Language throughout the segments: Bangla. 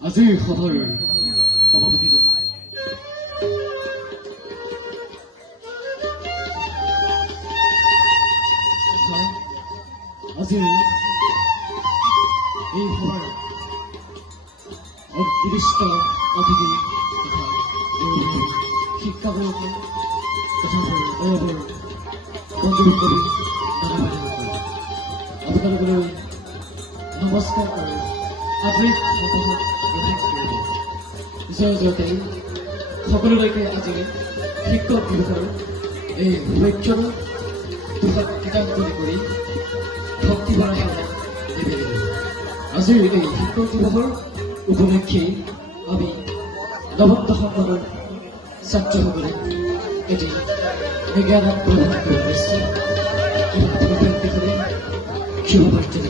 আজিৰ সভাৰ সভাপতি আজিৰ এই সভাৰ বিশিষ্ট অতিথি তথা এই শিক্ষাগুৰুকে তথা মোৰ বন্ধু কবি দাদা বাইদেউসকল আপোনালোকলৈ নমস্কাৰ আৰু আন্তৰিক সন্মান গ্ৰহণ কৰিব ঈশ্বৰৰ জয়তে সকলোলৈকে আজি শিক্ষক দিৱসৰ এই শুভেচ্ছা দুখত গীতাঞ্জলি কৰি ভক্তিভৰা সেৱা নিবেদিত আজিৰ এই শিক্ষক দিৱসৰ উপলক্ষে আমি নৱম দশকৰ ছাত্ৰসকলে এটি বিজ্ঞানত গ্ৰহণ কৰি পাইছে ব্যক্তিসকলে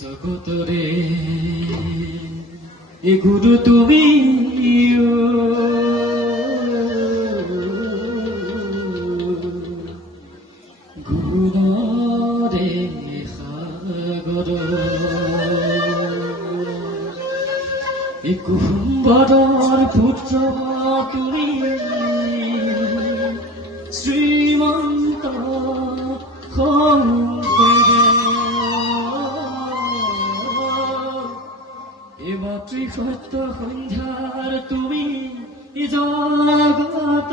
জগতরে এ গুরু তুমি কুসুম্বর ক্ষুদ্র তুমি শ্রীমন্ত ত্রিসত্য সন্ধ্যার তুমি জগত